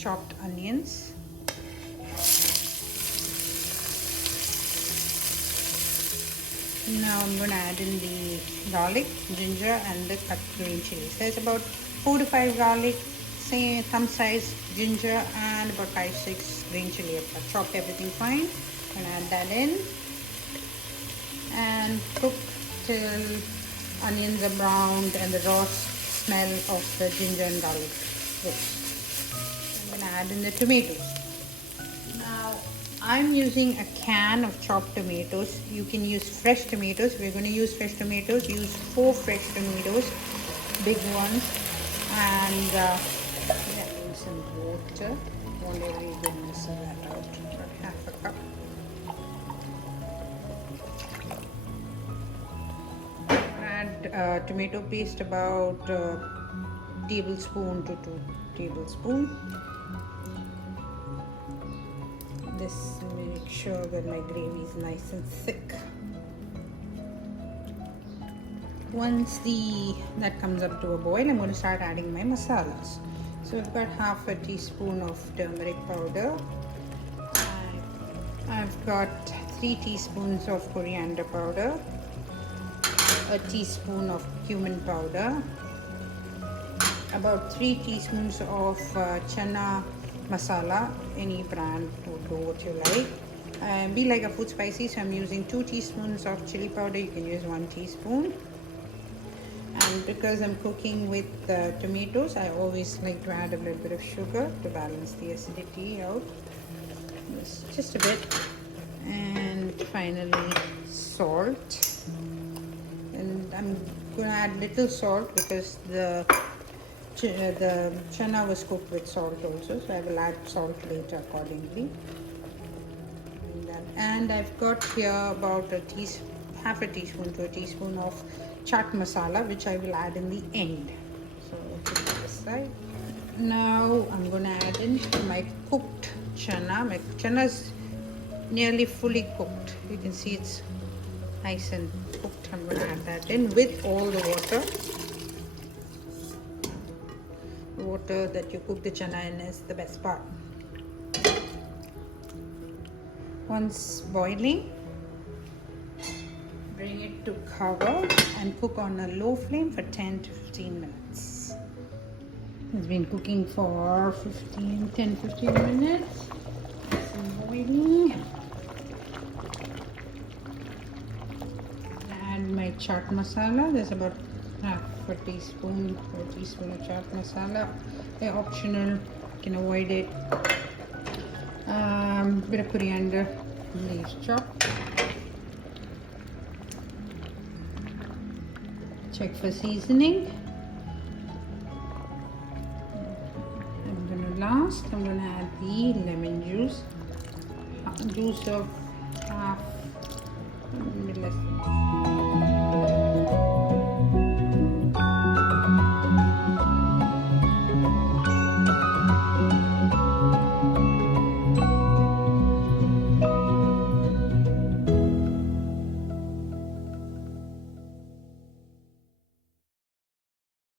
chopped onions. Now I'm going to add in the garlic, ginger and the cut green chilies. There's about 4 to 5 garlic, say thumb size ginger and about 5-6 green chili. I've chopped everything fine. I'm going to add that in and cook till onions are browned and the raw smell of the ginger and garlic goes. I'm going to add in the tomatoes. Now I'm using a can of chopped tomatoes. You can use fresh tomatoes. We're going to use fresh tomatoes. Use 4 fresh tomatoes, big ones, and add some water. Won't really mess that out. Half a cup. Add tomato paste about tablespoon to 2 tablespoons. This make sure that my gravy is nice and thick. Once that comes up to a boil, I'm going to start adding my masalas. So I've got half a teaspoon of turmeric powder. I've got 3 teaspoons of coriander powder, a teaspoon of cumin powder, about 3 teaspoons of channa masala, any brand, would go what you like. Be like a food spicy, so I'm using 2 teaspoons of chili powder. You can use 1 teaspoon. And because I'm cooking with tomatoes, I always like to add a little bit of sugar to balance the acidity out. Just a bit. And finally salt. And I'm going to add little salt because the channa was cooked with salt also, so I will add salt later accordingly. And I've got here about half a teaspoon to a teaspoon of chaat masala, which I will add in the end. So put this aside. Now I'm going to add in my cooked channa. My channa is nearly fully cooked. You can see it's nice and cooked. I'm going to add that in with all the water. The water that you cook the channa in is the best part. Once boiling, bring it to cover and cook on a low flame for 10 to 15 minutes. It's been cooking for 10-15 minutes. It's boiling. Add my chaat masala. There's about half a teaspoon or a teaspoon of chaat masala. They're optional, you can avoid it. Bit of coriander leaves chopped. Check for seasoning. I'm going to add the lemon juice of half, less.